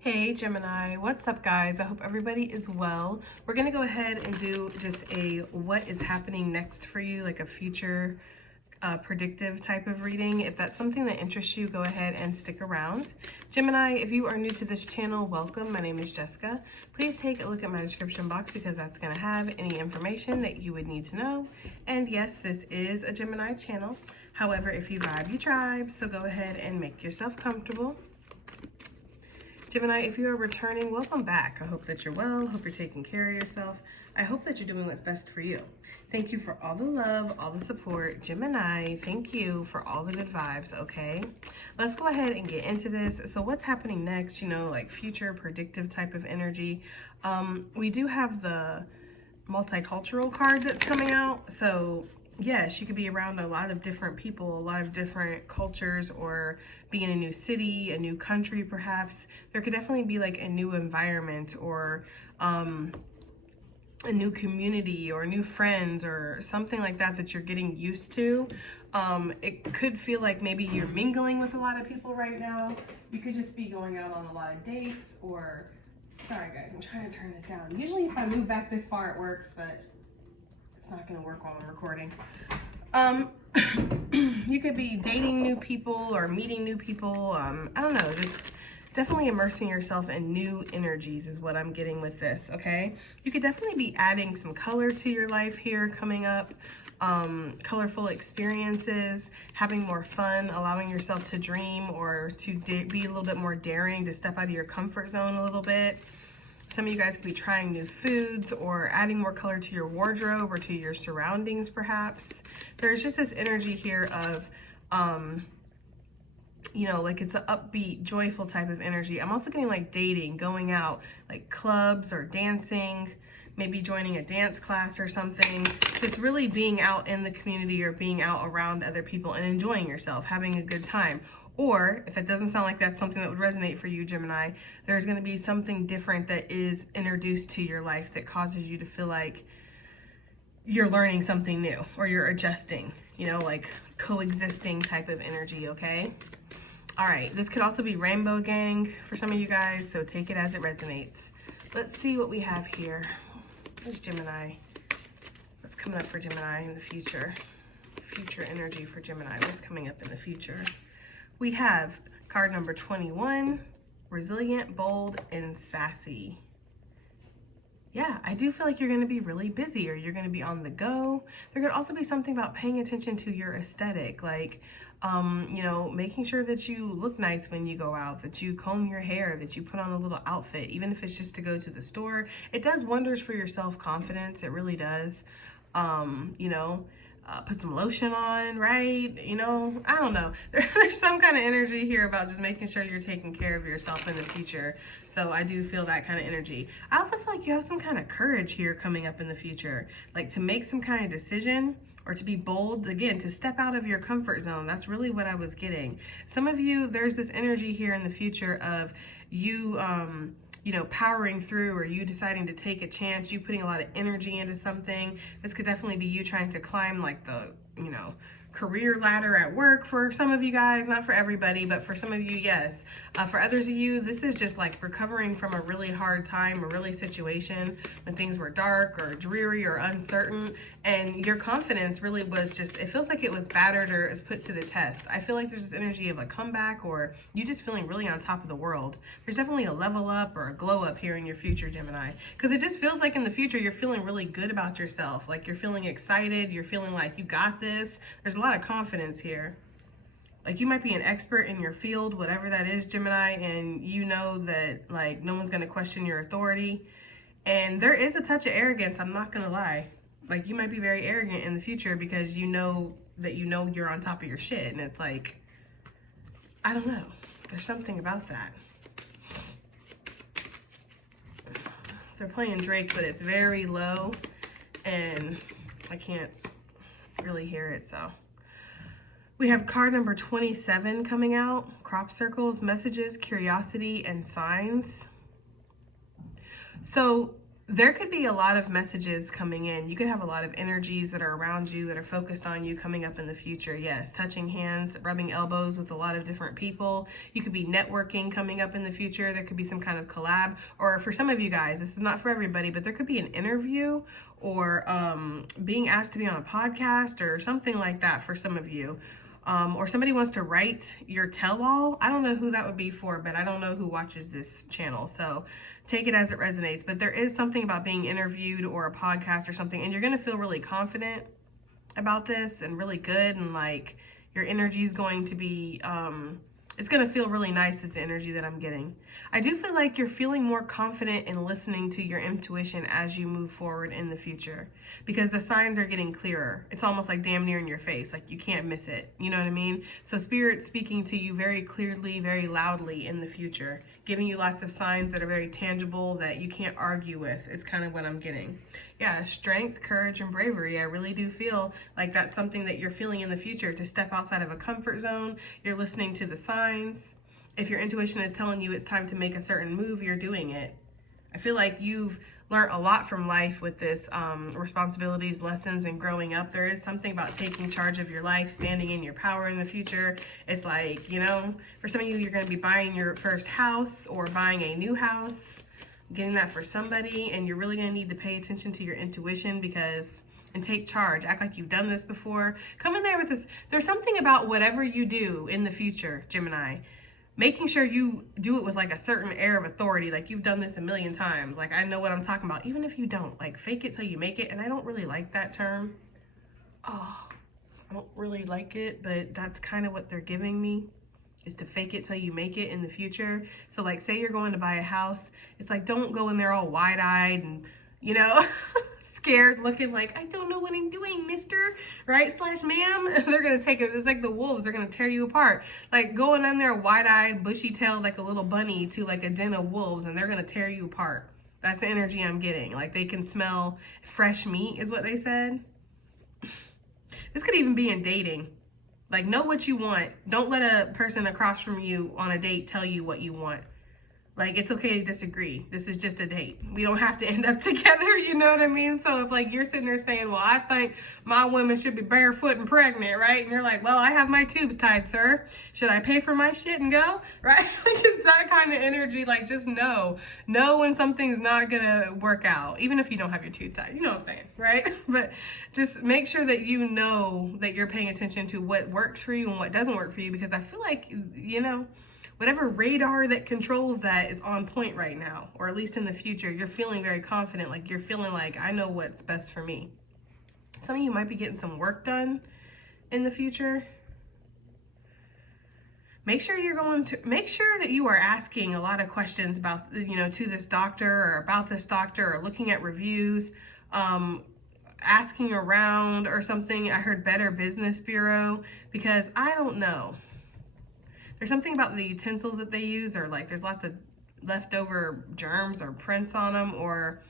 Hey Gemini, what's up guys? I hope everybody is well. We're gonna go ahead and do just a what is happening next for you, like a future predictive type of reading. If that's something that interests you, go ahead and stick around. Gemini, if you are new to this channel, welcome. My name is Jessica. Please take a look at my description box because that's gonna have any information that you would need to know. And yes, this is a Gemini channel. However, if you vibe, you tribe, so go ahead and make yourself comfortable. Gemini, if you are returning, welcome back. I hope that you're well. Hope you're taking care of yourself. I hope that you're doing what's best for you. Thank you for all the love, all the support. Gemini, thank you for all the good vibes, okay? Let's go ahead and get into this. So what's happening next, you know, like future predictive type of energy. We do have the multicultural card that's coming out. So yes, you could be around a lot of different people, a lot of different cultures, or be in a new city, a new country perhaps. There could definitely be like a new environment or a new community or new friends or something like that that you're getting used to. It could feel like maybe you're mingling with a lot of people right now. You could just be going out on a lot of dates or, sorry guys, I'm trying to turn this down. Usually if I move back this far it works, but it's not going to work while I'm recording. You could be dating new people or meeting new people. I don't know, just definitely immersing yourself in new energies is what I'm getting with this, okay? You could definitely be adding some color to your life here coming up. Colorful experiences, having more fun, allowing yourself to dream or to be a little bit more daring, to step out of your comfort zone a little bit. Some of you guys could be trying new foods or adding more color to your wardrobe or to your surroundings, perhaps. There's just this energy here of, you know, like it's an upbeat, joyful type of energy. I'm also getting like dating, going out, like clubs or dancing, maybe joining a dance class or something. Just really being out in the community or being out around other people and enjoying yourself, having a good time. Or if it doesn't sound like that's something that would resonate for you, Gemini, there's going to be something different that is introduced to your life that causes you to feel like you're learning something new or you're adjusting, you know, like coexisting type of energy, okay? All right, this could also be Rainbow Gang for some of you guys, so take it as it resonates. Let's see what we have here. There's Gemini. What's coming up for Gemini in the future? Future energy for Gemini. What's coming up in the future? We have card number 21, resilient, bold, and sassy. Yeah, I do feel like you're going to be really busy or you're going to be on the go. There could also be something about paying attention to your aesthetic, like, you know, making sure that you look nice when you go out, that you comb your hair, that you put on a little outfit, even if it's just to go to the store. It does wonders for your self-confidence. It really does. You know, put some lotion on, right? You know, I don't know. There's some kind of energy here about just making sure you're taking care of yourself in the future. So I do feel that kind of energy. I also feel like you have some kind of courage here coming up in the future, like to make some kind of decision or to be bold, again, to step out of your comfort zone. That's really what I was getting. Some of you, there's this energy here in the future of you, you know, powering through or you deciding to take a chance, you putting a lot of energy into something. This could definitely be you trying to climb like the, you know, career ladder at work for some of you guys, not for everybody, but for some of you, yes. For others of you, this is just like recovering from a really hard time, a really situation when things were dark or dreary or uncertain, and your confidence really was just, it feels like it was battered or is put to the test. I feel like there's this energy of a comeback or you just feeling really on top of the world. There's definitely a level up or a glow up here in your future, Gemini, because it just feels like in the future you're feeling really good about yourself, like you're feeling excited, you're feeling like you got this. There's a lot of confidence here. Like you might be an expert in your field, whatever that is, Gemini, and you know that like no one's going to question your authority. And there is a touch of arrogance, I'm not going to lie. Like you might be very arrogant in the future because you know that you know you're on top of your shit, and it's like, I don't know. There's something about that. They're playing Drake, but it's very low and I can't really hear it, so. We have card number 27 coming out, crop circles, messages, curiosity, and signs. So there could be a lot of messages coming in. You could have a lot of energies that are around you, that are focused on you coming up in the future. Yes, touching hands, rubbing elbows with a lot of different people. You could be networking coming up in the future. There could be some kind of collab. Or for some of you guys, this is not for everybody, but there could be an interview or being asked to be on a podcast or something like that for some of you. Or somebody wants to write your tell-all. I don't know who that would be for, but I don't know who watches this channel. So take it as it resonates. But there is something about being interviewed or a podcast or something, and you're going to feel really confident about this and really good. And like your energy is going to be, it's going to feel really nice, is the energy that I'm getting. I do feel like you're feeling more confident in listening to your intuition as you move forward in the future, because the signs are getting clearer. It's almost like damn near in your face, like you can't miss it. You know what I mean? So Spirit's speaking to you very clearly, very loudly in the future, giving you lots of signs that are very tangible that you can't argue with, is kind of what I'm getting. Yeah, strength, courage, and bravery. I really do feel like that's something that you're feeling in the future, to step outside of a comfort zone. You're listening to the signs. If your intuition is telling you it's time to make a certain move, you're doing it. I feel like you've learned a lot from life with this responsibilities, lessons, and growing up. There is something about taking charge of your life, standing in your power in the future. It's like, you know, for some of you, you're going to be buying your first house or buying a new house, getting that for somebody, and you're really going to need to pay attention to your intuition and take charge. Act like you've done this before. Come in there with this. There's something about whatever you do in the future, Gemini, making sure you do it with like a certain air of authority, like you've done this a million times. Like, I know what I'm talking about, even if you don't. Like, fake it till you make it. And I don't really like that term. Oh, I don't really like it, but that's kind of what they're giving me, is to fake it till you make it in the future. So like, say you're going to buy a house, it's like, don't go in there all wide-eyed and, you know, scared looking like, I don't know what I'm doing, mister, right, slash ma'am. They're gonna take it. It's like the wolves, they're gonna tear you apart. Like going in there wide-eyed, bushy-tailed like a little bunny to like a den of wolves, and they're gonna tear you apart. That's the energy I'm getting. Like, they can smell fresh meat is what they said. This could even be in dating. Like, know what you want. Don't let a person across from you on a date tell you what you want. Like, it's okay to disagree. This is just a date. We don't have to end up together, you know what I mean? So if like you're sitting there saying, well, I think my women should be barefoot and pregnant, right? And you're like, well, I have my tubes tied, sir. Should I pay for my shit and go? Right? Like, it's that kind of energy. Like, just know when something's not gonna work out, even if you don't have your tube tied. You know what I'm saying, right? But just make sure that you know that you're paying attention to what works for you and what doesn't work for you, because I feel like, you know, whatever radar that controls that is on point right now, or at least in the future. You're feeling very confident, like you're feeling like, I know what's best for me. Some of you might be getting some work done in the future. Make sure that you are asking a lot of questions about, you know, to this doctor or about this doctor, or looking at reviews, asking around or something. I heard Better Business Bureau, because I don't know. There's something about the utensils that they use, or like there's lots of leftover germs or prints on them, or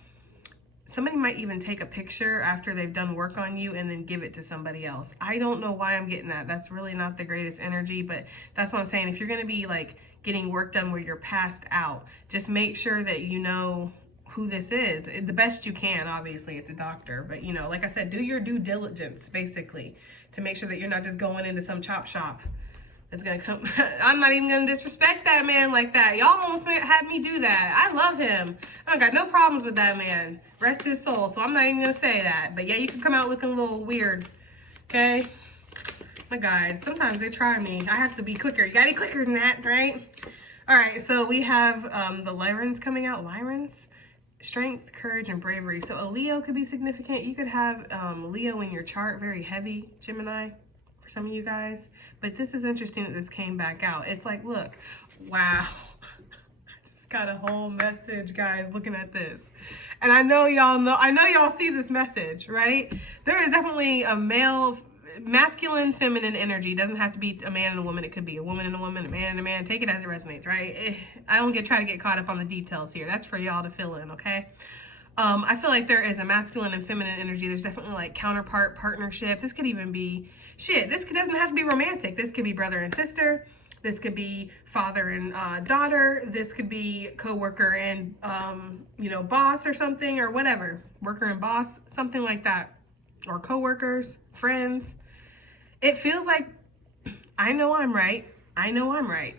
somebody might even take a picture after they've done work on you and then give it to somebody else. I don't know why I'm getting that. That's really not the greatest energy, but that's what I'm saying. If you're going to be like getting work done where you're passed out, just make sure that you know who this is the best you can. Obviously it's a doctor, but you know, like I said, do your due diligence basically to make sure that you're not just going into some chop shop. It's gonna come. I'm not even gonna disrespect that man like that. Y'all almost had me do that. I love him. I don't got no problems with that man. Rest his soul. So I'm not even gonna say that. But yeah, you can come out looking a little weird. Okay? My guides, sometimes they try me. I have to be quicker. You gotta be quicker than that, right? All right, so we have the Lyrans coming out. Lyrans? Strength, courage, and bravery. So a Leo could be significant. You could have Leo in your chart, very heavy, Gemini. Some of you guys, but this is interesting that this came back out. It's like, look, wow. I just got a whole message, guys, looking at this. And I know y'all see this message, right? There is definitely a masculine, feminine energy. It doesn't have to be a man and a woman. It could be a woman and a woman, a man and a man. Take it as it resonates, right? I don't try to get caught up on the details here. That's for y'all to fill in, okay? I feel like there is a masculine and feminine energy. There's definitely like counterpart partnership. This could even be, this doesn't have to be romantic. This could be brother and sister. This could be father and daughter. This could be coworker and, you know, boss or something, or whatever. Worker and boss, something like that. Or coworkers, friends. It feels like, I know I'm right. I know I'm right.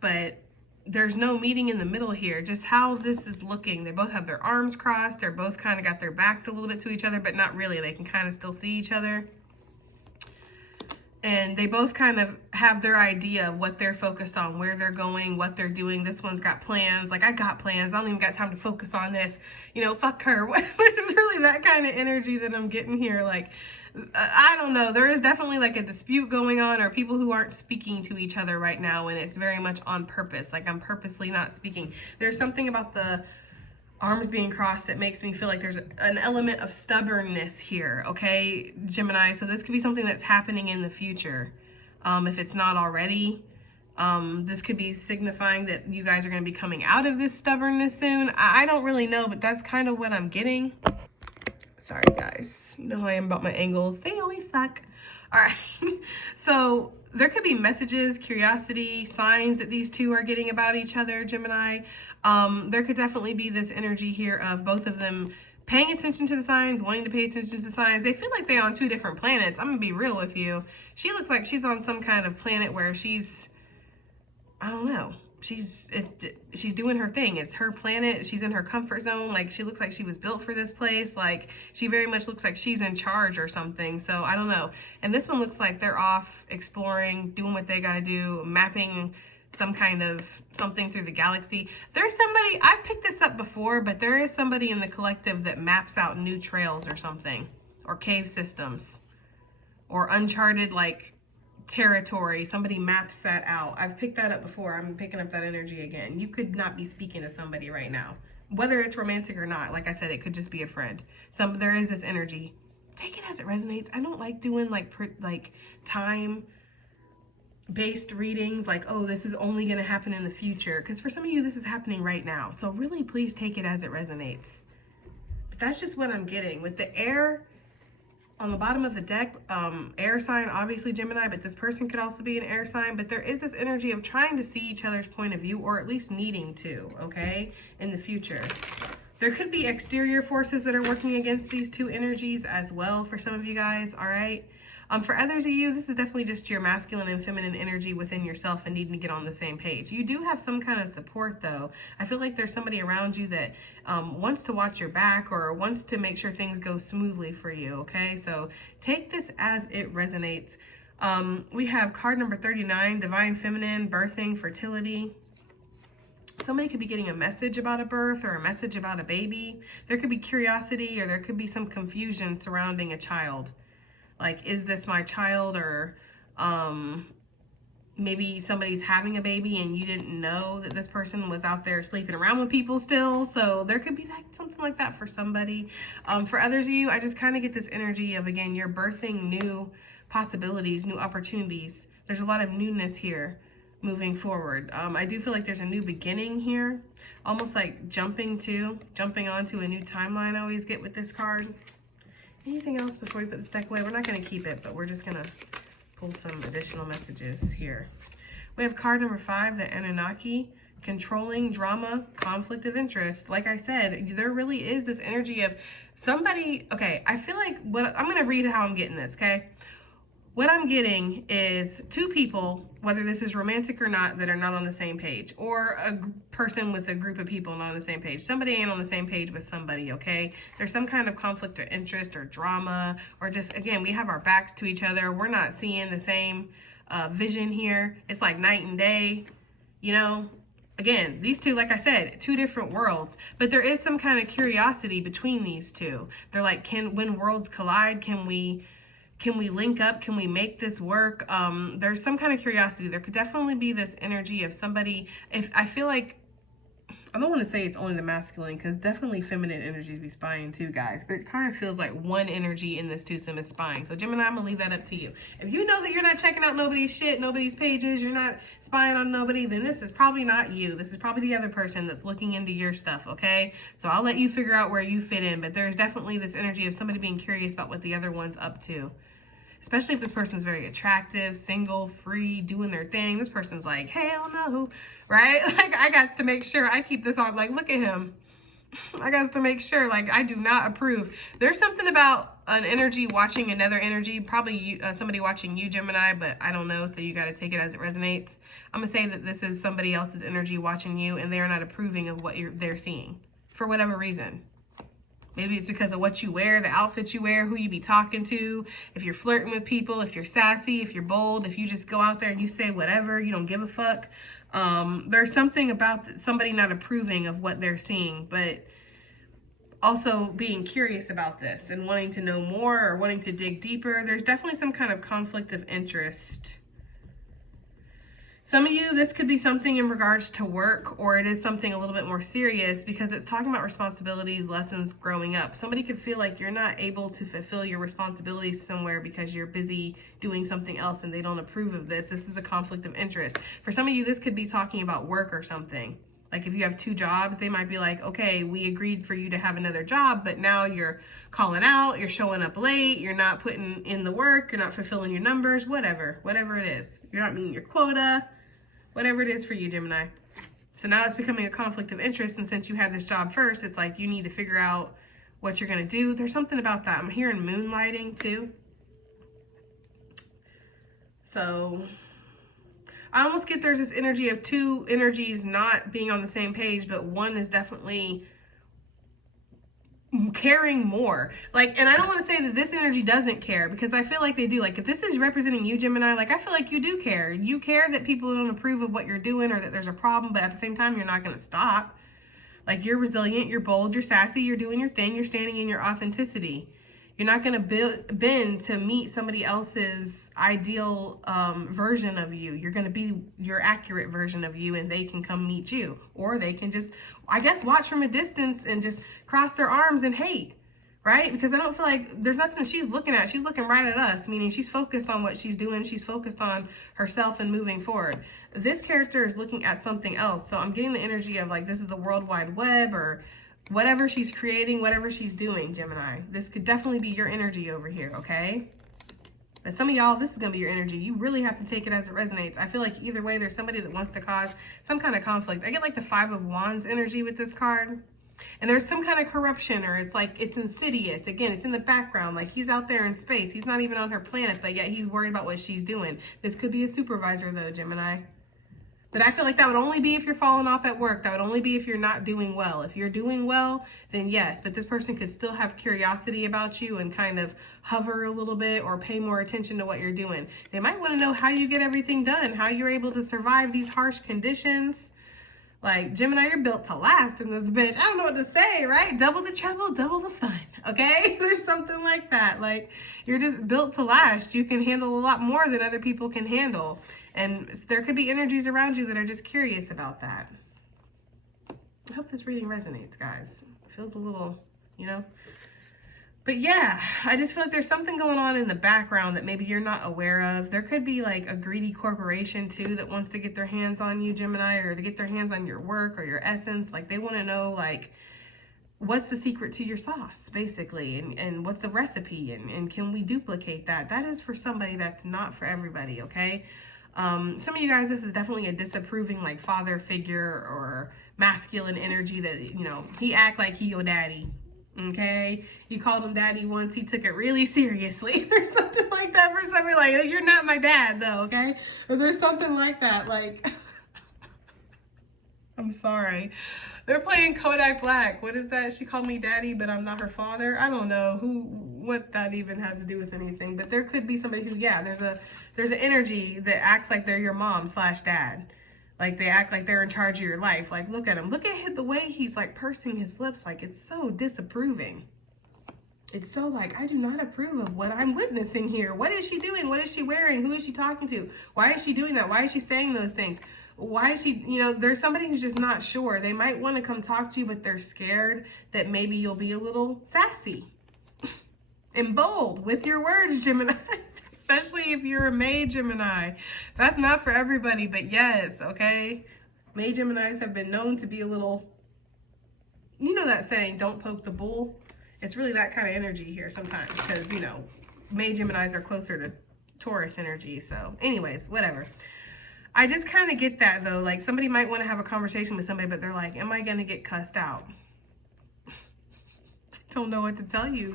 But there's no meeting in the middle here. Just how this is looking. They both have their arms crossed. They're both kind of got their backs a little bit to each other, but not really. They can kind of still see each other. And they both kind of have their idea of what they're focused on, where they're going, what they're doing. This one's got plans. Like, I got plans. I don't even got time to focus on this. You know, fuck her. It's really that kind of energy that I'm getting here. Like, I don't know. There is definitely like a dispute going on, or people who aren't speaking to each other right now. And it's very much on purpose. Like, I'm purposely not speaking. There's something about the arms being crossed that makes me feel like there's an element of stubbornness here, okay, Gemini? So this could be something that's happening in the future, if it's not already. This could be signifying that you guys are going to be coming out of this stubbornness soon. I don't really know, but that's kind of what I'm getting. Sorry, guys. You know how I am about my angles. They always suck. All right. So there could be messages, curiosity, signs that these two are getting about each other, Gemini. There could definitely be this energy here of both of them paying attention to the signs, wanting to pay attention to the signs. They feel like they're on two different planets. I'm going to be real with you. She looks like she's on some kind of planet where she's, I don't know. She's doing her thing. It's her planet. She's in her comfort zone. Like, she looks like she was built for this place. Like, she very much looks like she's in charge or something. So I don't know. And this one looks like they're off exploring, doing what they got to do, mapping some kind of something through the galaxy. There's somebody, I've picked this up before, but there is somebody in the collective that maps out new trails or something, or cave systems, or uncharted, like, territory. Somebody maps that out. I've picked that up before. I'm picking up that energy again. You could not be speaking to somebody right now, whether it's romantic or not. Like I said, it could just be a friend. There is this energy. Take it as it resonates. I don't like doing like time based readings, like, oh, this is only going to happen in the future, because for some of you this is happening right now. So really, please take it as it resonates. But that's just what I'm getting with the air on the bottom of the deck. Air sign, obviously Gemini, but this person could also be an air sign. But there is this energy of trying to see each other's point of view, or at least needing to, okay, in the future. There could be exterior forces that are working against these two energies as well for some of you guys, all right? For others of you, this is definitely just your masculine and feminine energy within yourself and needing to get on the same page. You do have some kind of support, though. I feel like there's somebody around you that wants to watch your back or wants to make sure things go smoothly for you, okay? So take this as it resonates. We have card number 39, Divine Feminine, Birthing, Fertility. Somebody could be getting a message about a birth or a message about a baby. There could be curiosity, or there could be some confusion surrounding a child. Like, is this my child? Or maybe somebody's having a baby and you didn't know that this person was out there sleeping around with people still. So there could be something like that for somebody. For others of you, I just kind of get this energy of, again, you're birthing new possibilities, new opportunities. There's a lot of newness here moving forward. I do feel like there's a new beginning here, almost like jumping onto a new timeline. I always get with this card. Anything else before we put this deck away? We're not going to keep it, but we're just going to pull some additional messages here. We have card number 5, the Anunnaki, controlling, drama, conflict of interest. Like I said, there really is this energy of somebody. Okay, I feel like I'm going to read how I'm getting this, okay? What I'm getting is two people, whether this is romantic or not, that are not on the same page, or a person with a group of people not on the same page. Somebody ain't on the same page with somebody, okay? There's some kind of conflict or interest or drama, or just, again, we have our backs to each other. We're not seeing the same vision here. It's like night and day, you know? Again, these two, like I said, two different worlds, but there is some kind of curiosity between these two. They're like, when worlds collide, can we link up? Can we make this work? There's some kind of curiosity. There could definitely be this energy of somebody. If I feel like, I don't want to say it's only the masculine, because definitely feminine energies be spying too, guys. But it kind of feels like one energy in this twosome is spying. So Gemini, I'm going to leave that up to you. If you know that you're not checking out nobody's shit, nobody's pages, you're not spying on nobody, then this is probably not you. This is probably the other person that's looking into your stuff, okay? So I'll let you figure out where you fit in. But there's definitely this energy of somebody being curious about what the other one's up to. especially if this person's very attractive, single, free, doing their thing. This person's like, hell no, right? Like, I got to make sure I keep this on. Like, look at him. I got to make sure, like, I do not approve. There's something about an energy watching another energy, probably you, somebody watching you, Gemini, but I don't know, so you got to take it as it resonates. I'm going to say that this is somebody else's energy watching you, and they're not approving of what they're seeing for whatever reason. Maybe it's because of what you wear, the outfits you wear, who you be talking to, if you're flirting with people, if you're sassy, if you're bold, if you just go out there and you say whatever, you don't give a fuck. There's something about somebody not approving of what they're seeing, but also being curious about this and wanting to know more or wanting to dig deeper. There's definitely some kind of conflict of interest. Some of you, this could be something in regards to work, or it is something a little bit more serious because it's talking about responsibilities, lessons growing up. Somebody could feel like you're not able to fulfill your responsibilities somewhere because you're busy doing something else and they don't approve of this. This is a conflict of interest. For some of you, this could be talking about work or something. Like if you have 2 jobs, they might be like, okay, we agreed for you to have another job, but now you're calling out, you're showing up late, you're not putting in the work, you're not fulfilling your numbers, whatever it is. You're not meeting your quota. Whatever it is for you, Gemini. So now it's becoming a conflict of interest, and since you had this job first, it's like you need to figure out what you're going to do. There's something about that. I'm hearing moonlighting too. So I almost get there's this energy of 2 energies not being on the same page, but one is definitely caring more. Like, and I don't want to say that this energy doesn't care, because I feel like they do. Like, if this is representing you, Gemini, like, I feel like you do care. You care that people don't approve of what you're doing or that there's a problem, but at the same time, you're not going to stop. Like, you're resilient, you're bold, you're sassy, you're doing your thing, you're standing in your authenticity. You're not going to bend to meet somebody else's ideal version of you. You're going to be your accurate version of you, and they can come meet you. Or they can just, I guess, watch from a distance and just cross their arms and hate, right? Because I don't feel like there's nothing she's looking at. She's looking right at us, meaning she's focused on what she's doing. She's focused on herself and moving forward. This character is looking at something else. So I'm getting the energy of like, this is the World Wide Web, or whatever she's creating, whatever she's doing, Gemini. This could definitely be your energy over here, okay? But some of y'all, this is going to be your energy. You really have to take it as it resonates. I feel like either way, there's somebody that wants to cause some kind of conflict. I get like the 5 of Wands energy with this card. And there's some kind of corruption, or it's like it's insidious. Again, it's in the background. Like he's out there in space. He's not even on her planet, but yet he's worried about what she's doing. This could be a supervisor though, Gemini. But I feel like that would only be if you're falling off at work. That would only be if you're not doing well. If you're doing well, then yes. But this person could still have curiosity about you and kind of hover a little bit or pay more attention to what you're doing. They might want to know how you get everything done, how you're able to survive these harsh conditions. Like, Gemini, you're built to last in this bitch. I don't know what to say, right? Double the trouble, double the fun, okay? There's something like that. Like, you're just built to last. You can handle a lot more than other people can handle. And there could be energies around you that are just curious about that. I hope this reading resonates, guys. It feels a little, you know? But yeah, I just feel like there's something going on in the background that maybe you're not aware of. There could be like a greedy corporation too that wants to get their hands on you, Gemini, or they get their hands on your work or your essence. Like they want to know like, what's the secret to your sauce, basically, and what's the recipe, and can we duplicate that? That is for somebody, that's not for everybody, okay? Some of you guys, this is definitely a disapproving like father figure or masculine energy that, you know, he act like he your daddy. Okay, you called him daddy once, he took it really seriously. There's something like that for somebody, like, you're not my dad though, okay? But there's something like that, like, I'm sorry. They're playing Kodak Black. What is that? She called me daddy, but I'm not her father. I don't know what that even has to do with anything. But there could be somebody who, yeah, there's an energy that acts like they're your mom / dad. Like they act like they're in charge of your life. Like, look at him. Look at him, the way he's like pursing his lips. Like, it's so disapproving. It's so like, I do not approve of what I'm witnessing here. What is she doing? What is she wearing? Who is she talking to? Why is she doing that? Why is she saying those things? Why is she, you know, there's somebody who's just not sure. They might want to come talk to you, but they're scared that maybe you'll be a little sassy and bold with your words, Gemini. Especially if you're a May Gemini. That's not for everybody, but yes, okay? May Geminis have been known to be a little, you know that saying, don't poke the bull? It's really that kind of energy here sometimes because, you know, May Geminis are closer to Taurus energy. So anyways, whatever. I just kind of get that though. Like somebody might want to have a conversation with somebody, but they're like, am I going to get cussed out? Don't know what to tell you.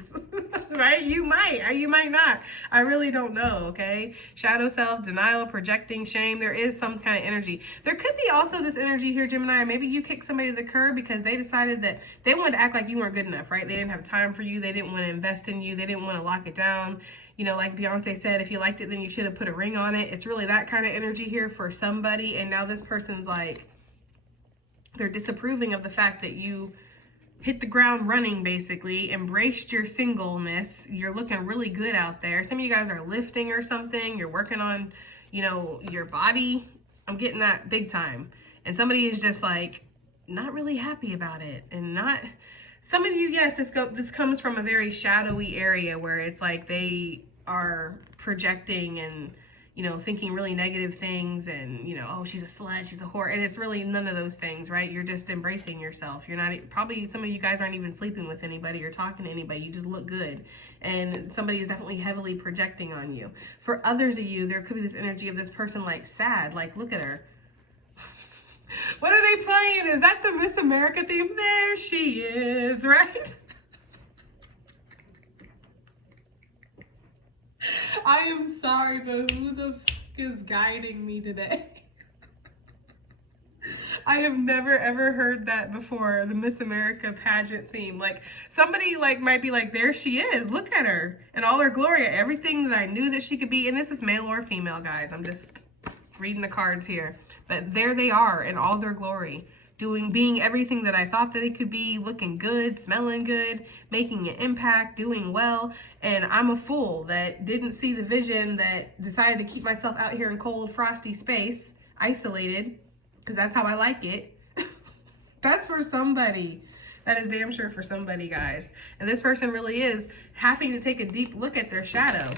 Right? You might, or you might not. I really don't know. Okay. Shadow self, denial, projecting, shame. There is some kind of energy. There could be also this energy here, Gemini. Maybe you kicked somebody to the curb because they decided that they wanted to act like you weren't good enough, right? They didn't have time for you. They didn't want to invest in you. They didn't want to lock it down. You know, like Beyonce said, if you liked it, then you should have put a ring on it. It's really that kind of energy here for somebody. And now this person's like, they're disapproving of the fact that you hit the ground running, basically, embraced your singleness. You're looking really good out there. Some of you guys are lifting or something. You're working on, you know, your body. I'm getting that big time. And somebody is just like, not really happy about it. And not, some of you, yes, this comes from a very shadowy area where it's like they are projecting and, you know, thinking really negative things and, you know, oh, she's a slut, she's a whore. And it's really none of those things, right? You're just embracing yourself. You're not, probably some of you guys aren't even sleeping with anybody or talking to anybody. You just look good. And somebody is definitely heavily projecting on you. For others of you, there could be this energy of this person like sad, like look at her. What are they playing? Is that the Miss America theme? There she is, right? I am sorry, but who the fuck is guiding me today? I have never ever heard that before, the Miss America pageant theme. Like somebody like might be like, there she is, look at her in all her glory, everything that I knew that she could be. And this is male or female, guys. I'm just reading the cards here. But there they are in all their glory. Being everything that I thought that it could be, looking good, smelling good, making an impact, doing well. And I'm a fool that didn't see the vision, that decided to keep myself out here in cold, frosty space, isolated, because that's how I like it. That's for somebody. That is damn sure for somebody, guys. And this person really is having to take a deep look at their shadow.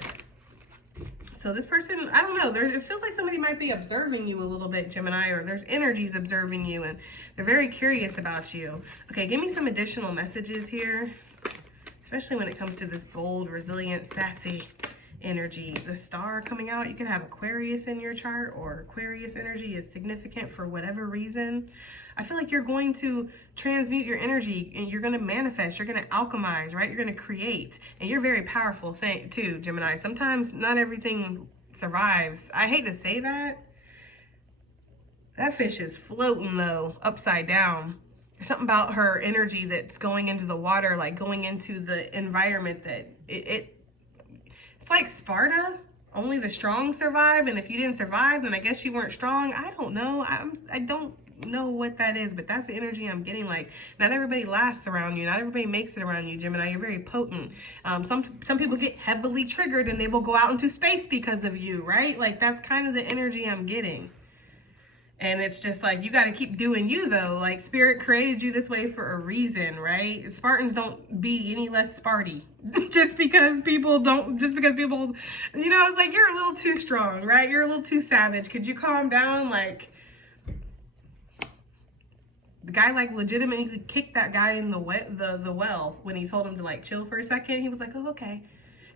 So this person, I don't know, it feels like somebody might be observing you a little bit, Gemini, or there's energies observing you and they're very curious about you. Okay, give me some additional messages here, especially when it comes to this bold, resilient, sassy energy. The star coming out, you could have Aquarius in your chart, or Aquarius energy is significant for whatever reason. I feel like you're going to transmute your energy and you're going to manifest, you're going to alchemize, right? You're going to create, and you're very powerful thing too, Gemini. Sometimes not everything survives. I hate to say that. That fish is floating though, upside down. There's something about her energy that's going into the water, like going into the environment that it's like Sparta. Only the strong survive, and if you didn't survive, then I guess you weren't strong. I don't know. I don't know what that is, but that's the energy I'm getting. Like, not everybody lasts around you, not everybody makes it around you, Gemini. You're very potent. Some people get heavily triggered and they will go out into space because of you, right? Like, that's kind of the energy I'm getting. And it's just like, you got to keep doing you though. Like, spirit created you this way for a reason, right? Spartans don't be any less Sparty just because people, you know, it's like, you're a little too strong, right? You're a little too savage. Could you calm down? Like, the guy like legitimately kicked that guy in the well when he told him to like chill for a second. He was like, oh, okay.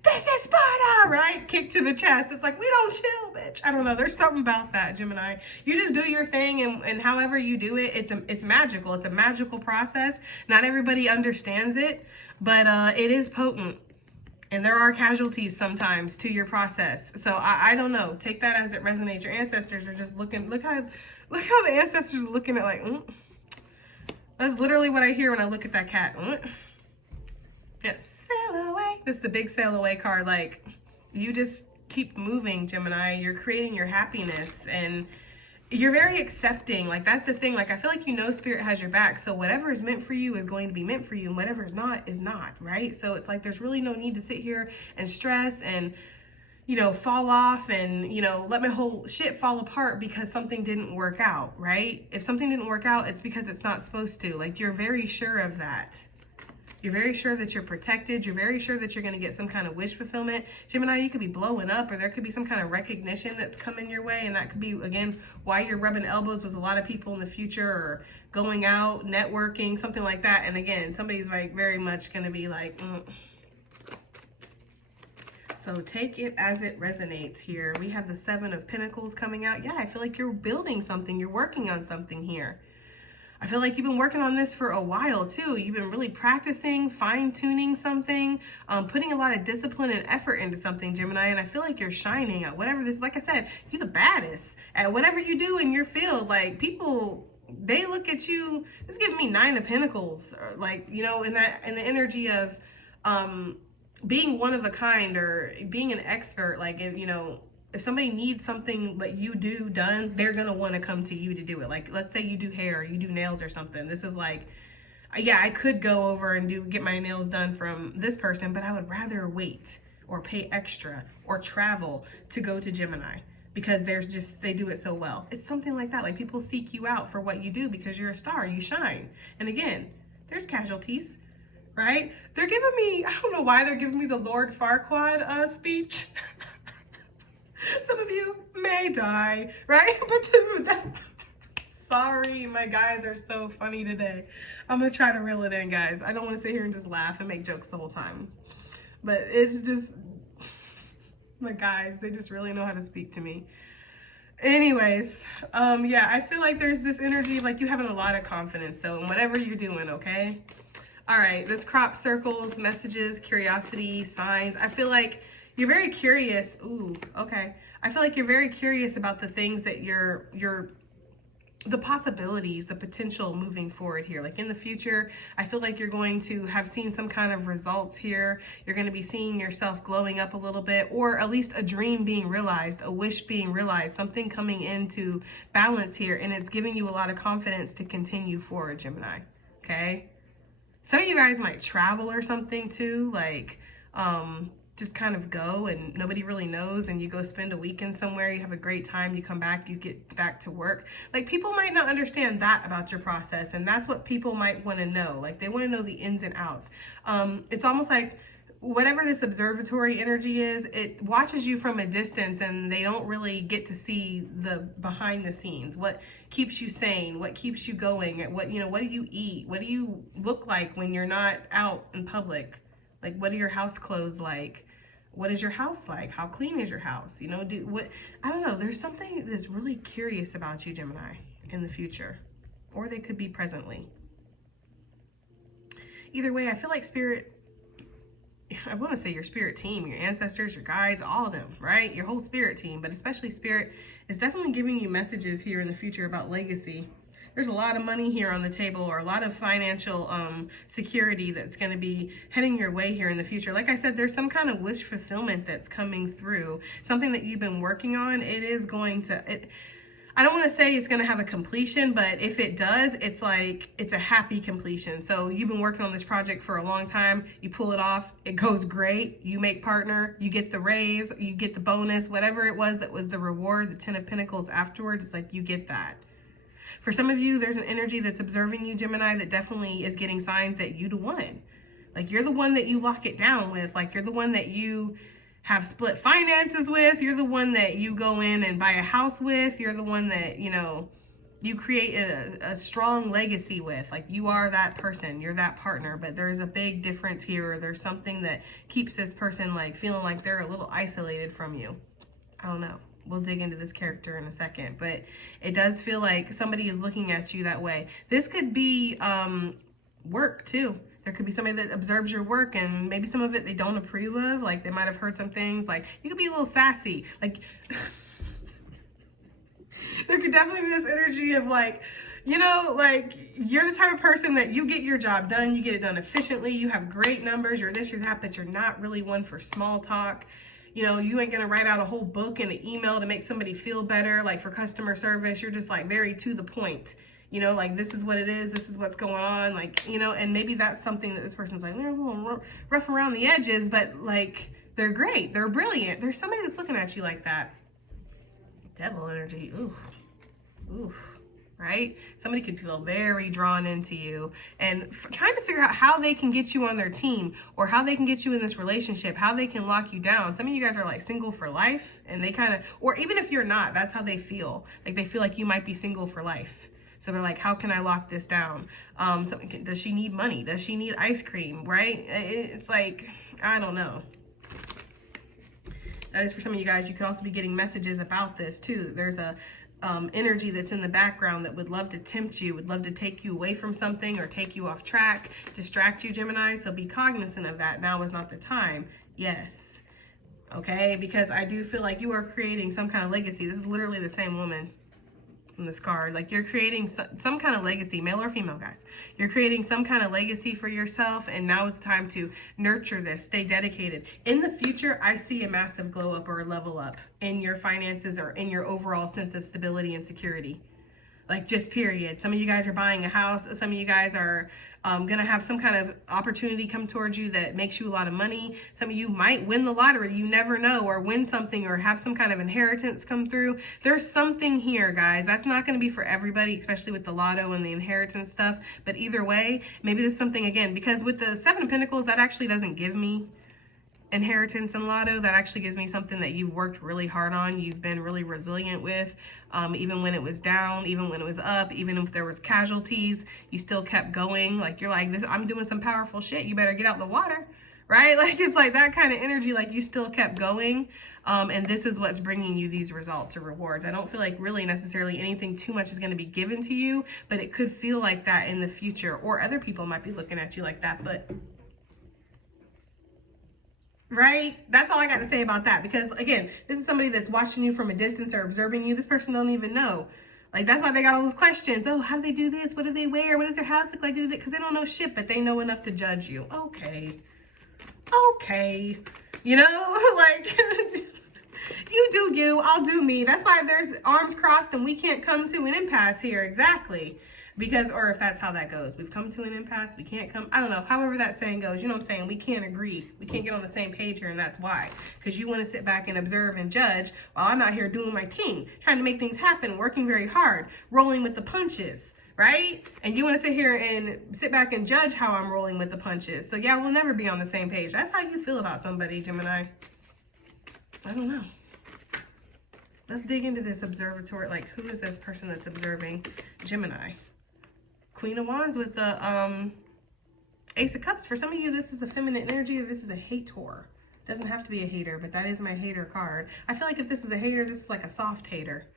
This is Sparta, right? Kick to the chest. It's like, we don't chill, bitch. I don't know. There's something about that, Gemini. You just do your thing, and however you do it, it's magical. It's a magical process. Not everybody understands it, but it is potent. And there are casualties sometimes to your process. So I don't know. Take that as it resonates. Your ancestors are just looking. Look how the ancestors are looking at like. That's literally what I hear when I look at that cat. Yes. Sail away. This is the big sail away card. Like, you just keep moving, Gemini. You're creating your happiness and you're very accepting. Like, that's the thing. Like, I feel like, you know, spirit has your back. So whatever is meant for you is going to be meant for you, and whatever is not, right? So it's like, there's really no need to sit here and stress and, you know, fall off and, you know, let my whole shit fall apart because something didn't work out, right? If something didn't work out, it's because it's not supposed to. Like, you're very sure of that. You're very sure that you're protected. You're very sure that you're going to get some kind of wish fulfillment. Gemini, you could be blowing up, or there could be some kind of recognition that's coming your way. And that could be, again, why you're rubbing elbows with a lot of people in the future, or going out, networking, something like that. And again, somebody's like very much going to be like, So take it as it resonates here. We have the Seven of Pentacles coming out. Yeah, I feel like you're building something. You're working on something here. I feel like you've been working on this for a while too. You've been really practicing, fine-tuning something, putting a lot of discipline and effort into something, Gemini. And I feel like you're shining at whatever this, like I said, you're the baddest at whatever you do in your field. Like people, they look at you, this is giving me Nine of Pentacles, or like, you know, in the energy of being one of a kind or being an expert. Like, if, you know, if somebody needs something that you do done, they're going to want to come to you to do it. Like, let's say you do hair, or you do nails or something. This is like, yeah, I could go over and get my nails done from this person, but I would rather wait or pay extra or travel to go to Gemini because they do it so well. It's something like that. Like, people seek you out for what you do because you're a star, you shine. And again, there's casualties, right? They're giving me, I don't know why they're giving me the Lord Farquaad speech. Some of you may die, right? But sorry, my guys are so funny today. I'm gonna try to reel it in, guys. I don't want to sit here and just laugh and make jokes the whole time. But it's just, my guys, they just really know how to speak to me. Anyways, yeah, I feel like there's this energy, like you having a lot of confidence, though, in whatever you're doing, okay? All right, this crop circles, messages, curiosity, signs. I feel like you're very curious. Ooh, okay. I feel like you're very curious about the things that the possibilities, the potential moving forward here. Like in the future, I feel like you're going to have seen some kind of results here. You're going to be seeing yourself glowing up a little bit, or at least a dream being realized, a wish being realized, something coming into balance here. And it's giving you a lot of confidence to continue forward, Gemini. Okay. Some of you guys might travel or something too, like, just kind of go and nobody really knows, and you go spend a weekend somewhere, you have a great time, you come back, you get back to work. Like, people might not understand that about your process, and that's what people might want to know. Like, they want to know the ins and outs. It's almost like whatever this observatory energy is, it watches you from a distance, and they don't really get to see the behind the scenes. What keeps you sane? What keeps you going? What, you know, what do you eat? What do you look like when you're not out in public? Like, what are your house clothes like? What is your house like? How clean is your house? You know, I don't know. There's something that's really curious about you, Gemini, in the future, or they could be presently. Either way, I feel like Spirit, I want to say your spirit team, your ancestors, your guides, all of them, right? Your whole spirit team, but especially Spirit is definitely giving you messages here in the future about legacy. There's a lot of money here on the table, or a lot of financial security that's going to be heading your way here in the future. Like I said, there's some kind of wish fulfillment that's coming through, something that you've been working on. It is going to, I don't want to say it's going to have a completion, but if it does, it's like, it's a happy completion. So you've been working on this project for a long time, you pull it off, it goes great, you make partner, you get the raise, you get the bonus, whatever it was that was the reward, the 10 of Pentacles afterwards, it's like you get that. For some of you, there's an energy that's observing you, Gemini, that definitely is getting signs that you're the one. Like, you're the one that you lock it down with. Like, you're the one that you have split finances with. You're the one that you go in and buy a house with. You're the one that, you know, you create a strong legacy with. Like, you are that person. You're that partner. But there's a big difference here. Or there's something that keeps this person, like, feeling like they're a little isolated from you. I don't know. We'll dig into this character in a second, but it does feel like somebody is looking at you that way. This could be work too. There could be somebody that observes your work, and maybe some of it they don't approve of. Like, they might have heard some things. Like, you could be a little sassy. Like, there could definitely be this energy of, like, you know, like, you're the type of person that you get your job done. You get it done efficiently. You have great numbers. You're this, you're that, but you're not really one for small talk. You know, you ain't gonna write out a whole book and an email to make somebody feel better. Like, for customer service, you're just like very to the point. You know, like, this is what it is, this is what's going on. Like, you know, and maybe that's something that this person's like, they're a little rough around the edges, but like, they're great, they're brilliant. There's somebody that's looking at you like that. Devil energy, oof, oof. Right? Somebody could feel very drawn into you and trying to figure out how they can get you on their team, or how they can get you in this relationship, how they can lock you down. Some of you guys are like single for life, and they kind of, or even if you're not, that's how they feel. Like, they feel like you might be single for life. So they're like, how can I lock this down? Does she need money? Does she need ice cream? Right? It's like, I don't know. That is for some of you guys. You could also be getting messages about this too. There's a energy that's in the background that would love to tempt you, would love to take you away from something or take you off track, distract you, Gemini. So be cognizant of that. Now is not the time. Yes. Okay, because I do feel like you are creating some kind of legacy. This is literally the same woman in this card. Like you're creating some kind of legacy, male or female, guys. You're creating some kind of legacy for yourself, and now is the time to nurture this. Stay dedicated. In the future, I see a massive glow up or a level up in your finances or in your overall sense of stability and security. Like just period. Some of you guys are buying a house. Some of you guys are gonna have some kind of opportunity come towards you that makes you a lot of money. Some of you might win the lottery, you never know, or win something or have some kind of inheritance come through. There's something here, guys. That's not gonna be for everybody, especially with the lotto and the inheritance stuff. But either way, maybe there's something, again, because with the Seven of Pentacles, that actually doesn't give me inheritance and lotto. That actually gives me something that you've worked really hard on, you've been really resilient with, even when it was down, even when it was up, even if there was casualties, you still kept going. Like you're like, this, I'm doing some powerful shit, you better get out the water, right? Like it's like that kind of energy, like you still kept going, and this is what's bringing you these results or rewards. I don't feel like really necessarily anything too much is going to be given to you, but it could feel like that in the future, or other people might be looking at you like that. But right? That's all I got to say about that. Because again, this is somebody that's watching you from a distance or observing you. This person don't even know. Like that's why they got all those questions. Oh, how do they do this? What do they wear? What does their house look like? Because they don't know shit, but they know enough to judge you. Okay. Okay. You know, like you do you, I'll do me. That's why there's arms crossed and we can't come to an impasse here. Exactly. Because, or if that's how that goes, we've come to an impasse, we can't come, I don't know, however that saying goes, you know what I'm saying? We can't agree. We can't get on the same page here, and that's why. Because you want to sit back and observe and judge while I'm out here doing my thing, trying to make things happen, working very hard, rolling with the punches, right? And you want to sit here and sit back and judge how I'm rolling with the punches. So yeah, we'll never be on the same page. That's how you feel about somebody, Gemini. I don't know. Let's dig into this observatory. Like, who is this person that's observing Gemini? Queen of Wands with the Ace of Cups. For some of you, this is a feminine energy. This is a hater. Doesn't have to be a hater, but that is my hater card. I feel like if this is a hater, this is like a soft hater.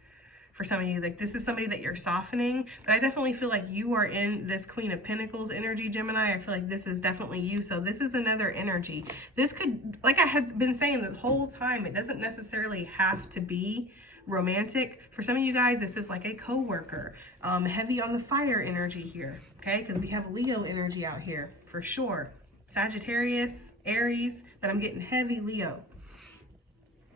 For some of you, like this is somebody that you're softening. But I definitely feel like you are in this Queen of Pentacles energy, Gemini. I feel like this is definitely you. So this is another energy. This could, like I had been saying the whole time, it doesn't necessarily have to be romantic. For some of you guys, this is like a co-worker, heavy on the fire energy here, okay? Because we have Leo energy out here for sure. Sagittarius, Aries, but I'm getting heavy Leo.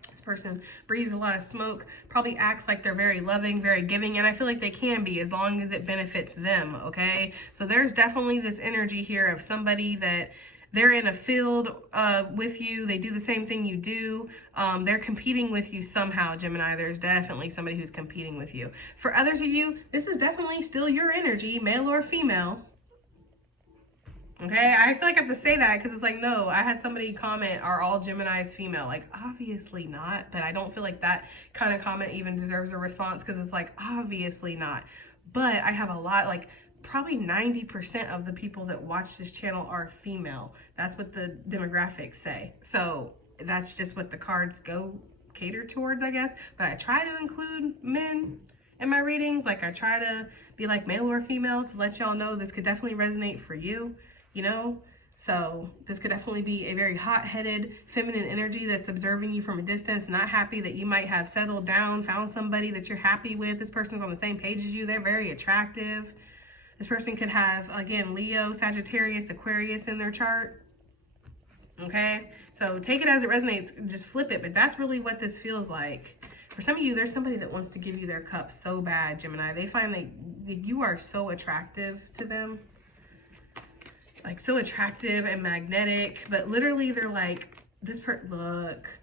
This person breathes a lot of smoke, probably acts like they're very loving, very giving, and I feel like they can be as long as it benefits them, okay? So there's definitely this energy here of somebody that they're in a field with you. They do the same thing you do. They're competing with you somehow, Gemini. There's definitely somebody who's competing with you. For others of you, this is definitely still your energy, male or female. Okay, I feel like I have to say that because it's like, no, I had somebody comment, are all Geminis female? Like, obviously not, but I don't feel like that kind of comment even deserves a response because it's like, obviously not. But I have a lot, like, probably 90% of the people that watch this channel are female. That's what the demographics say. So that's just what the cards go cater towards, I guess. But I try to include men in my readings. Like I try to be like male or female to let y'all know this could definitely resonate for you, you know? So this could definitely be a very hot-headed feminine energy that's observing you from a distance, not happy that you might have settled down, found somebody that you're happy with. This person's on the same page as you. They're very attractive. This person could have, again, Leo, Sagittarius, Aquarius in their chart. Okay? So take it as it resonates. Just flip it. But that's really what this feels like. For some of you, there's somebody that wants to give you their cup so bad, Gemini. They find that you are so attractive to them. Like, so attractive and magnetic. But literally, they're like, look.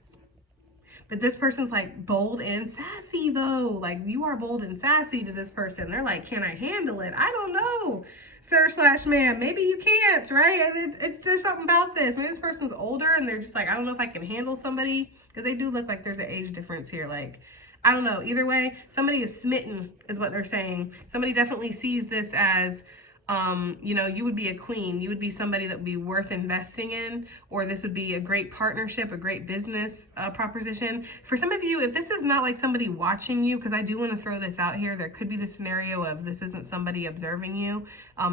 But this person's like bold and sassy though. Like you are bold and sassy to this person. They're like, can I handle it? I don't know, sir/ma'am. Maybe you can't, right? It's there's something about this. Maybe this person's older and they're just like, I don't know if I can handle somebody. Because they do look like there's an age difference here. Like, I don't know. Either way, somebody is smitten is what they're saying. Somebody definitely sees this as You know, you would be a queen. You would be somebody that would be worth investing in, or this would be a great partnership, a great business proposition. For some of you, if this is not like somebody watching you, because I do want to throw this out here, there could be the scenario of this isn't somebody observing you.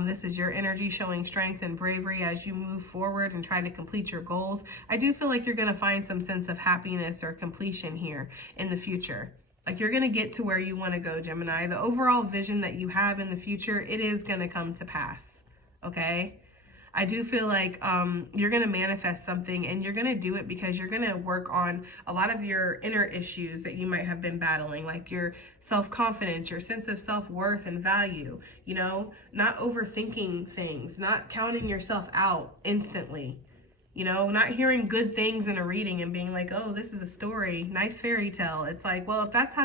This is your energy showing strength and bravery as you move forward and try to complete your goals. I do feel like you're going to find some sense of happiness or completion here in the future. Like, you're going to get to where you want to go, Gemini. The overall vision that you have in the future, it is going to come to pass, okay? I do feel like you're going to manifest something, and you're going to do it because you're going to work on a lot of your inner issues that you might have been battling, like your self-confidence, your sense of self-worth and value, you know, not overthinking things, not counting yourself out instantly. You know, not hearing good things in a reading and being like, oh, this is a story, nice fairy tale. It's like, well, if that's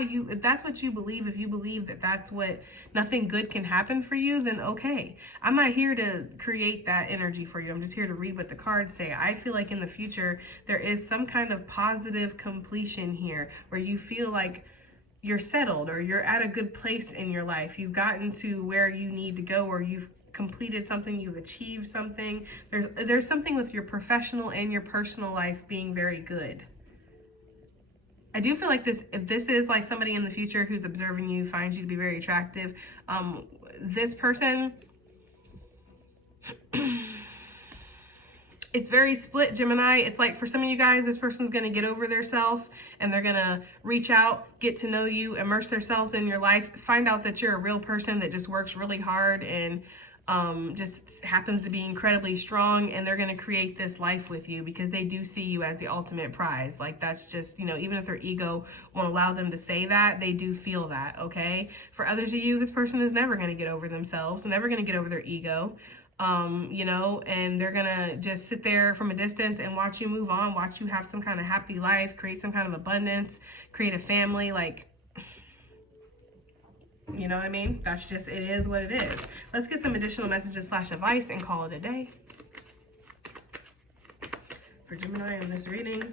what you believe, if you believe that that's what, nothing good can happen for you, then okay. I'm not here to create that energy for you. I'm just here to read what the cards say. I feel like in the future, there is some kind of positive completion here where you feel like you're settled or you're at a good place in your life. You've gotten to where you need to go, or you've completed something, you've achieved something. There's something with your professional and your personal life being very good. I do feel like this, if this is like somebody in the future who's observing you, finds you to be very attractive, this person, it's very split, Gemini. It's like for some of you guys, this person's going to get over their self and they're going to reach out, get to know you, immerse themselves in your life, find out that you're a real person that just works really hard and just happens to be incredibly strong, and they're going to create this life with you because they do see you as the ultimate prize. Like, that's just, you know, even if their ego won't allow them to say that, they do feel that, okay? For others of you, this person is never going to get over themselves, never going to get over their ego, you know, and they're going to just sit there from a distance and watch you move on, watch you have some kind of happy life, create some kind of abundance, create a family, like, you know what I mean? That's just, it is what it is. Let's get some additional messages / advice and call it a day for Gemini in this reading.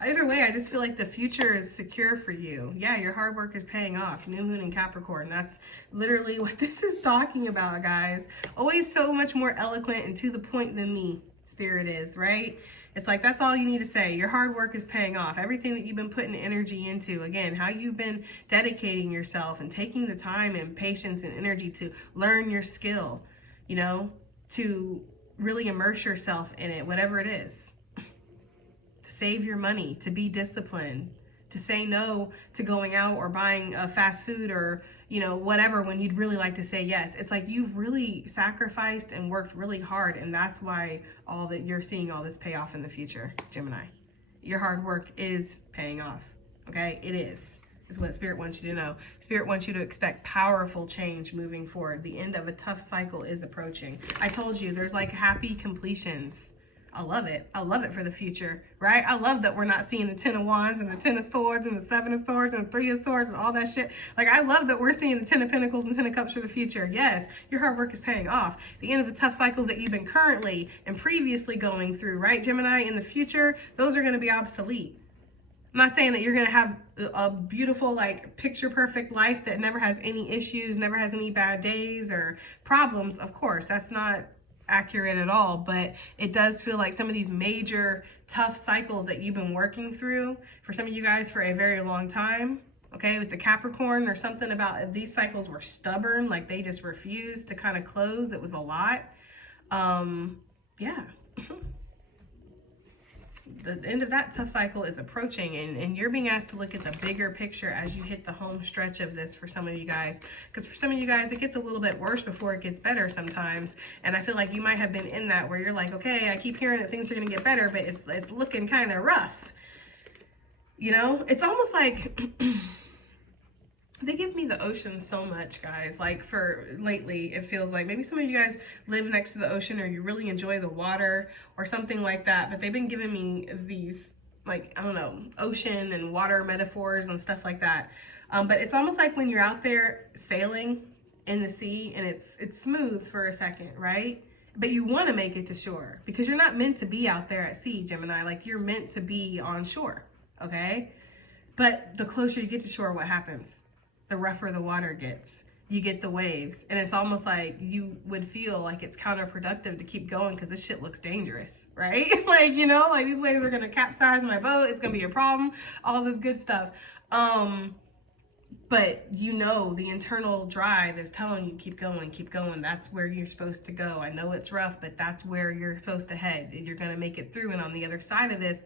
Either way, I just feel like the future is secure for you. Yeah, your hard work is paying off. New moon in Capricorn. That's literally what this is talking about, guys. Always so much more eloquent and to the point than me, Spirit is, right? It's like, that's all you need to say. Your hard work is paying off. Everything that you've been putting energy into, again, how you've been dedicating yourself and taking the time and patience and energy to learn your skill, you know, to really immerse yourself in it, whatever it is. To save your money, to be disciplined, to say no to going out or buying fast food or, you know, whatever, when you'd really like to say yes. It's like you've really sacrificed and worked really hard, and that's why all that you're seeing all this pay off in the future, Gemini. Your hard work is paying off, okay? It is what Spirit wants you to know. Spirit wants you to expect powerful change moving forward. The end of a tough cycle is approaching. I told you, there's like happy completions. I love it. I love it for the future, right? I love that we're not seeing the 10 of Wands and the 10 of Swords and the 7 of Swords and the 3 of Swords and all that shit. Like, I love that we're seeing the 10 of Pentacles and 10 of Cups for the future. Yes, your hard work is paying off. The end of the tough cycles that you've been currently and previously going through, right, Gemini? In the future, those are going to be obsolete. I'm not saying that you're going to have a beautiful, like, picture-perfect life that never has any issues, never has any bad days or problems. Of course, that's not accurate at all, but it does feel like some of these major tough cycles that you've been working through for some of you guys for a very long time, okay, with the Capricorn, or something about these cycles were stubborn, like they just refused to kind of close. It was a lot. Yeah. The end of that tough cycle is approaching, and you're being asked to look at the bigger picture as you hit the home stretch of this for some of you guys, because for some of you guys it gets a little bit worse before it gets better sometimes, and I feel like you might have been in that where you're like, okay, I keep hearing that things are going to get better, but it's looking kind of rough, you know? It's almost like they give me the ocean so much, guys. Like, for lately, it feels like maybe some of you guys live next to the ocean or you really enjoy the water or something like that. But they've been giving me these, like, I don't know, ocean and water metaphors and stuff like that. But it's almost like when you're out there sailing in the sea and it's smooth for a second, right? But you want to make it to shore because you're not meant to be out there at sea, Gemini. Like, you're meant to be on shore, okay? But the closer you get to shore, what happens? The rougher the water gets. you get the waves. And it's almost like you would feel like it's counterproductive to keep going because this shit looks dangerous, right? Like, you know, like these waves are going to capsize my boat. It's going to be a problem, all this good stuff. But you know, the internal drive is telling you, keep going, keep going. That's where you're supposed to go. I know it's rough, but that's where you're supposed to head. You're going to make it through. And on the other side of this,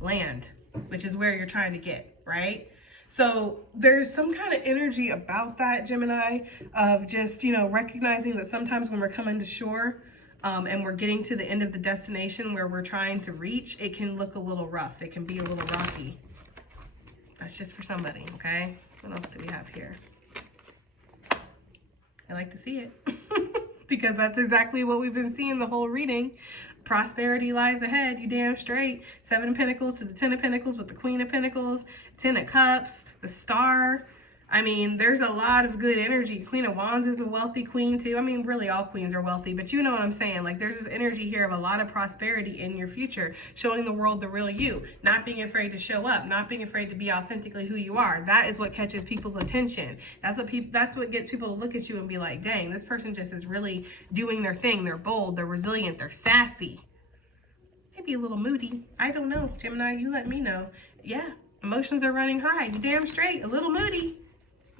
land, which is where you're trying to get, right? So there's some kind of energy about that, Gemini, of just, you know, recognizing that sometimes when we're coming to shore and we're getting to the end of the destination where we're trying to reach, it can look a little rough. It can be a little rocky. That's just for somebody, okay? What else do we have here? I like to see it because that's exactly what we've been seeing the whole reading. Prosperity lies ahead, you damn straight. 7 of Pentacles to the 10 of Pentacles with the Queen of Pentacles, 10 of Cups, the Star. I mean, there's a lot of good energy. Queen of Wands is a wealthy queen too. I mean, really all queens are wealthy, but you know what I'm saying. Like there's this energy here of a lot of prosperity in your future, showing the world the real you, not being afraid to show up, not being afraid to be authentically who you are. That is what catches people's attention. That's what gets people to look at you and be like, dang, this person just is really doing their thing. They're bold, they're resilient, they're sassy. Maybe a little moody. I don't know. Gemini, you let me know. Yeah, emotions are running high. You damn straight, a little moody.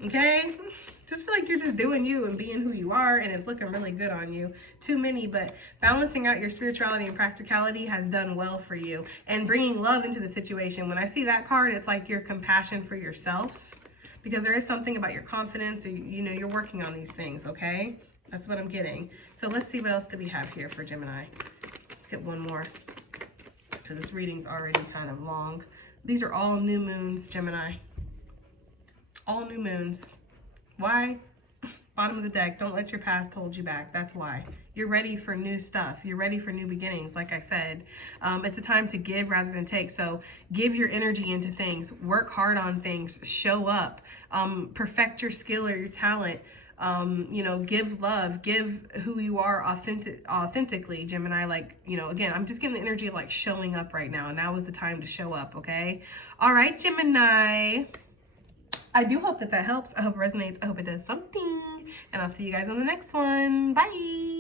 Okay, just feel like you're just doing you and being who you are, and it's looking really good on you. Too many, but balancing out your spirituality and practicality has done well for you, and bringing love into the situation. When I see that card, it's like your compassion for yourself, because there is something about your confidence, or you know, you're working on these things. Okay, that's what I'm getting. So let's see what else do we have here for Gemini. Let's get one more because this reading's already kind of long. These are all new moons, Gemini. All new moons. Why? Bottom of the deck. Don't let your past hold you back. That's why. You're ready for new stuff. You're ready for new beginnings. Like I said, it's a time to give rather than take. So give your energy into things. Work hard on things. Show up. Perfect your skill or your talent. You know, give love. Give who you are authentically, Gemini. Like, you know, again, I'm just getting the energy of like showing up right now. Now is the time to show up, okay? All right, Gemini. I do hope that helps. I hope it resonates. I hope it does something. And I'll see you guys on the next one. Bye.